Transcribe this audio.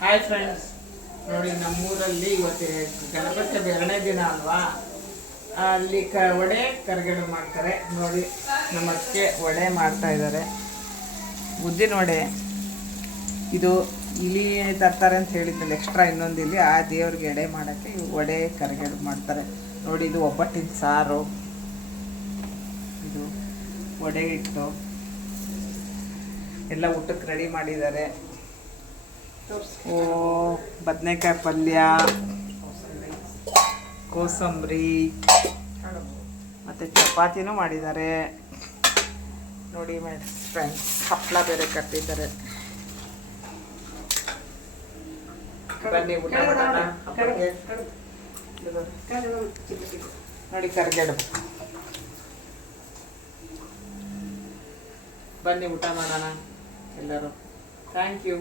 Hi friends, ನೋಡಿ ನಮ್ಮೂರಲ್ಲಿ ಇವತ್ತು ಗಣಪತಿ ಹಬ್ಬ 2ನೇ ದಿನ ಅಲ್ವಾ. ಅಲ್ಲಿ ವಡೆ ಕರಗಡೆ ಮಾಡ್ತಾರೆ. ನೋಡಿ ನಮ್ಮ ಅಕ್ಕೆ ವಡೆ ಮಾಡ್ತಾ ಇದ್ದಾರೆ, ಉದ್ದಿನ ವಡೆ. ಇದು ಇಲಿ ತರ್ತಾರೆ ಅಂತ ಹೇಳಿದ್ನಲ್ಲ, ಎಕ್ಸ್ಟ್ರಾ ಇನ್ನೊಂದು ಇಲ್ಲಿ ಆ ದೇವ್ರಿಗೆ ಎಡೆ ಮಾಡೋಕ್ಕೆ ವಡೆ ಕರಗಡೆ ಮಾಡ್ತಾರೆ. ನೋಡಿ ಇದು ಒಬ್ಬಟ್ಟಿನ ಸಾರು, ಇದು ವಡೆ ಹಿಟ್ಟು ಎಲ್ಲ ಊಟಕ್ಕೆ ರೆಡಿ ಮಾಡಿದ್ದಾರೆ. ಬದನೆಕಾಯಿ ಪಲ್ಯ, ಕೋಸಂಬರಿ ಮತ್ತು ಚಪಾತಿನೂ ಮಾಡಿದ್ದಾರೆ. ನೋಡಿ ಫ್ರೆಂಡ್ಸ್, ಹಪ್ಪಳ ಬೇರೆ ಕಟ್ಟಿದ್ದಾರೆ. ಬನ್ನಿ ಊಟ ಮಾಡೋಣ. ನೋಡಿ ಕರ್ಗಡೆ, ಬನ್ನಿ ಊಟ ಮಾಡೋಣ ಎಲ್ಲರೂ. Thank you.